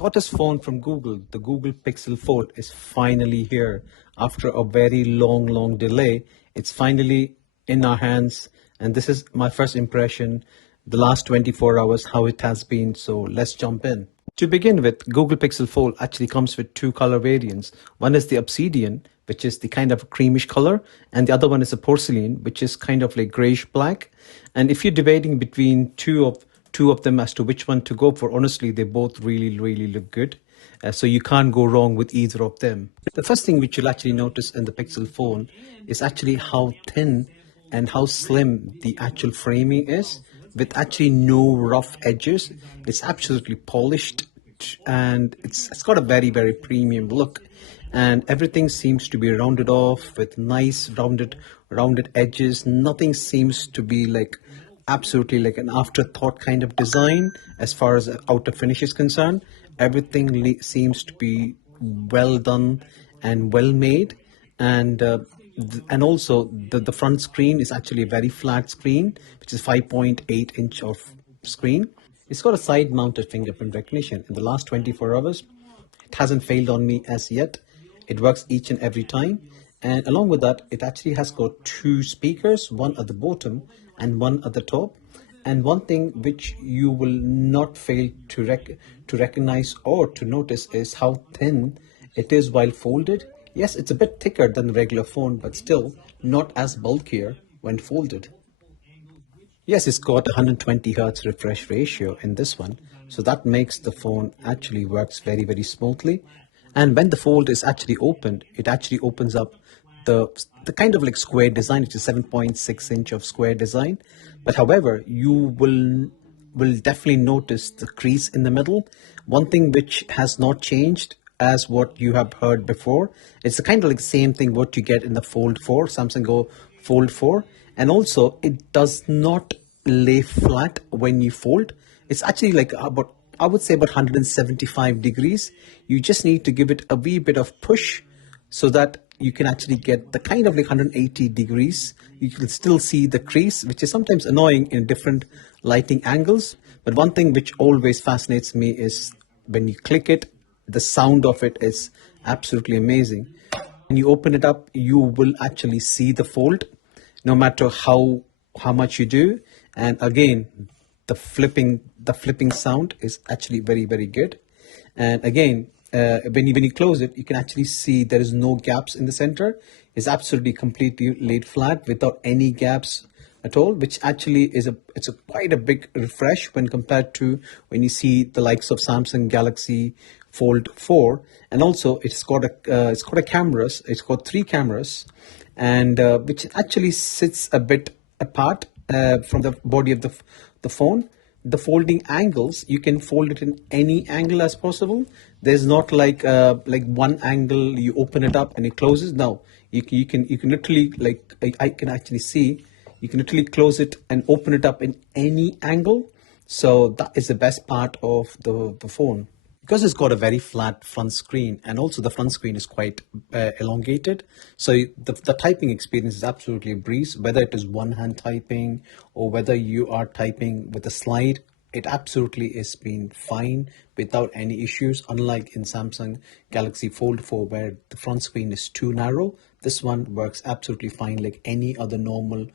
Hottest phone from Google, the Google Pixel Fold, is finally here. After a very long delay, it's finally in our hands. And this is my first impression, the last 24 hours, how it has been. So let's jump in. To begin with, Google Pixel Fold actually comes with two color variants. One is the obsidian, which is the kind of creamish color, and the other one is a porcelain, which is kind of like grayish black. And if you're debating between two of them as to which one to go for, honestly, they both really look good. So you can't go wrong with either of them. The first thing which you'll actually notice in the Pixel phone is actually how thin and how slim the actual framing is, with actually no rough edges. It's absolutely polished, and it's got a very premium look, and everything seems to be rounded off with nice rounded edges. Nothing seems to be like absolutely like an afterthought kind of design as far as the outer finish is concerned. Everything seems to be well done and well made, and and also the front screen is actually a very flat screen, which is 5.8 inch of screen. It's got a side mounted fingerprint recognition. In the last 24 hours, it hasn't failed on me as yet. It works each and every time. And along with that, it actually has got two speakers, one at the bottom and one at the top. And one thing which you will not fail to recognize or to notice is how thin it is while folded. Yes, it's a bit thicker than the regular phone, but still not as bulkier when folded. Yes, it's got 120 hertz refresh ratio in this one, so that makes the phone actually works very smoothly. And when the fold is actually opened, it actually opens up the the kind of like square design, which is 7.6 inch of square design. But however, you will definitely notice the crease in the middle. One thing which has not changed as what you have heard before, it's the kind of like same thing what you get in the Fold 4, Samsung Go Fold 4. And also it does not lay flat when you fold. It's actually like about, I would say about 175 degrees. You just need to give it a wee bit of push so that you can actually get the kind of like 180 degrees. You can still see the crease, which is sometimes annoying in different lighting angles. But one thing which always fascinates me is when you click it, the sound of it is absolutely amazing. When you open it up, you will actually see the fold, no matter how much you do. And again, the flipping sound is actually very good. And again, when you close it, you can actually see there is no gaps in the center. It's absolutely completely laid flat without any gaps at all, which actually is it's a quite a big refresh when compared to when you see the likes of Samsung Galaxy Fold 4. And also it's got a cameras. It's got three cameras, and which actually sits a bit apart from the body of the phone. The folding angles, you can fold it in any angle as possible. There's not like one angle you open it up and it closes. No, you can literally, like I can actually see, you can literally close it and open it up in any angle. So that is the best part of the phone, because it's got a very flat front screen, and also the front screen is quite elongated. So the typing experience is absolutely a breeze, whether it is one hand typing or whether you are typing with a slide. It absolutely is been fine without any issues, unlike in Samsung Galaxy Fold 4 where the front screen is too narrow. This one works absolutely fine like any other normal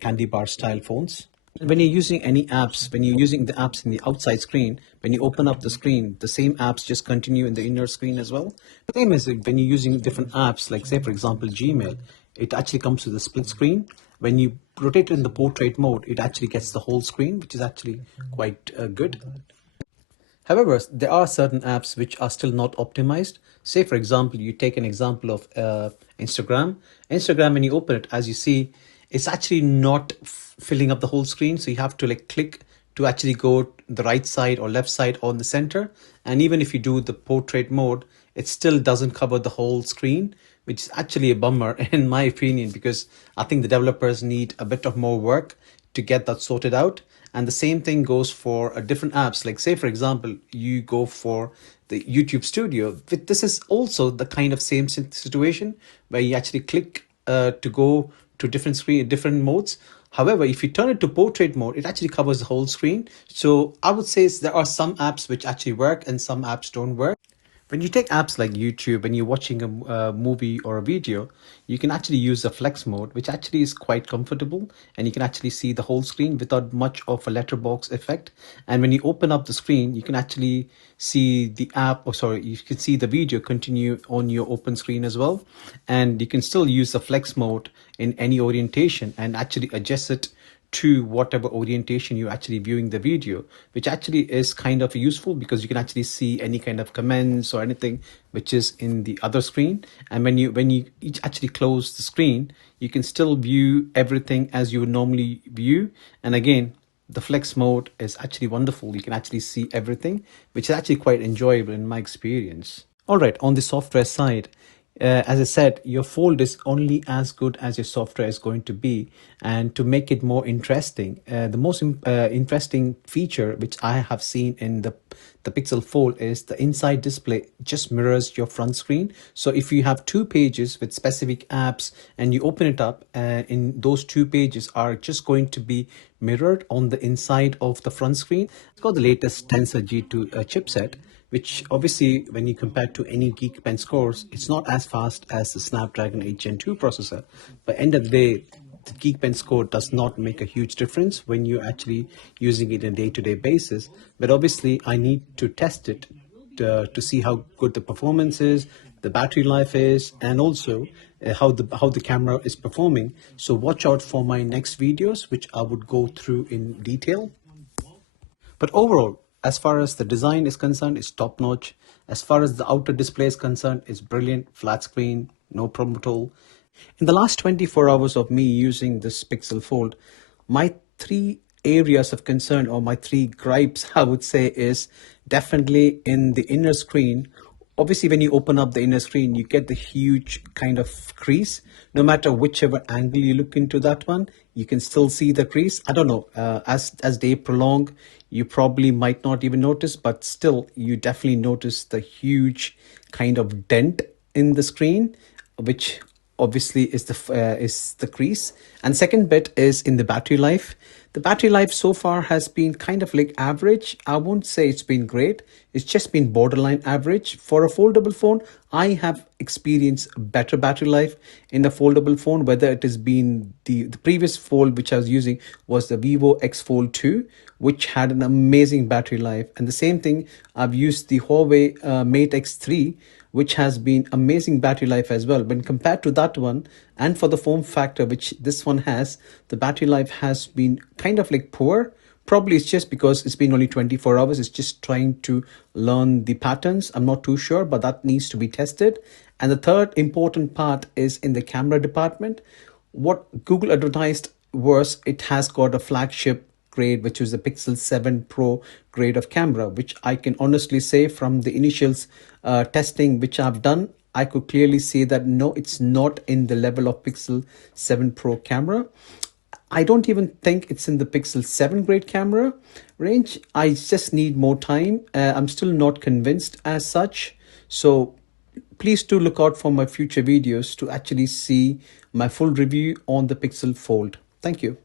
candy bar style phones. When you're using any apps, when you're using the apps in the outside screen, when you open up the screen, the same apps just continue in the inner screen as well. The same as when you're using different apps, like say for example Gmail, it actually comes with a split screen. When you rotate it in the portrait mode, it actually gets the whole screen, which is actually quite good. However, there are certain apps which are still not optimized. Say, for example, you take an example of Instagram. Instagram, when you open it, as you see, it's actually not filling up the whole screen. So you have to like click to actually go the right side or left side or in the center. And even if you do the portrait mode, it still doesn't cover the whole screen, which is actually a bummer in my opinion, because I think the developers need a bit of more work to get that sorted out. And the same thing goes for different apps. Like say, for example, you go for the YouTube Studio. This is also the kind of same situation where you actually click to go to different screen, different modes. However, if you turn it to portrait mode, it actually covers the whole screen. So I would say there are some apps which actually work and some apps don't work. When you take apps like YouTube, when you're watching a movie or a video, you can actually use the flex mode, which actually is quite comfortable, and you can actually see the whole screen without much of a letterbox effect. And when you open up the screen, you can actually see the app, or sorry, you can see the video continue on your open screen as well. And you can still use the flex mode in any orientation and actually adjust it to whatever orientation you're actually viewing the video, which actually is kind of useful because you can actually see any kind of comments or anything which is in the other screen. And when you each actually close the screen, you can still view everything as you would normally view. And again, the flex mode is actually wonderful. You can actually see everything, which is actually quite enjoyable in my experience. All right, on the software side, as I said, your fold is only as good as your software is going to be. And to make it more interesting, the most interesting feature which I have seen in the Pixel Fold is the inside display just mirrors your front screen. So if you have two pages with specific apps and you open it up, in those two pages are just going to be mirrored on the inside of the front screen. It's got the latest Tensor G2 chipset, which obviously when you compare to any Geekbench scores, it's not as fast as the Snapdragon 8 Gen 2 processor. But end of the day, the Geekbench score does not make a huge difference when you're actually using it on a day-to-day basis. But obviously I need to test it to see how good the performance is, the battery life is, and also how the camera is performing. So watch out for my next videos, which I would go through in detail. But overall, as far as the design is concerned, it's top notch. As far as the outer display is concerned, it's brilliant, flat screen, no problem at all. In the last 24 hours of me using this Pixel Fold, my three areas of concern, or my three gripes, I would say, is definitely in the inner screen. Obviously, when you open up the inner screen, you get the huge kind of crease. No matter whichever angle you look into that one, you can still see the crease. I don't know, as day prolong, you probably might not even notice, but still you definitely notice the huge kind of dent in the screen, which obviously is the crease. And second bit is in the battery life. The battery life so far has been kind of like average. I won't say it's been great. It's just been borderline average. For a foldable phone, I have experienced better battery life in a foldable phone, whether it has been the previous fold which I was using was the Vivo X Fold 2, which had an amazing battery life. And the same thing, I've used the Huawei Mate X3, which has been amazing battery life as well. When compared to that one, and for the form factor which this one has, the battery life has been kind of like poor. Probably it's just because it's been only 24 hours. It's just trying to learn the patterns. I'm not too sure, but that needs to be tested. And the third important part is in the camera department. What Google advertised was it has got a flagship grade, which is the Pixel 7 Pro grade of camera, which I can honestly say from the initial testing which I've done, I could clearly see that no, it's not in the level of Pixel 7 Pro camera. I don't even think it's in the Pixel 7 grade camera range. I just need more time. I'm still not convinced as such. So please do look out for my future videos to actually see my full review on the Pixel Fold. Thank you.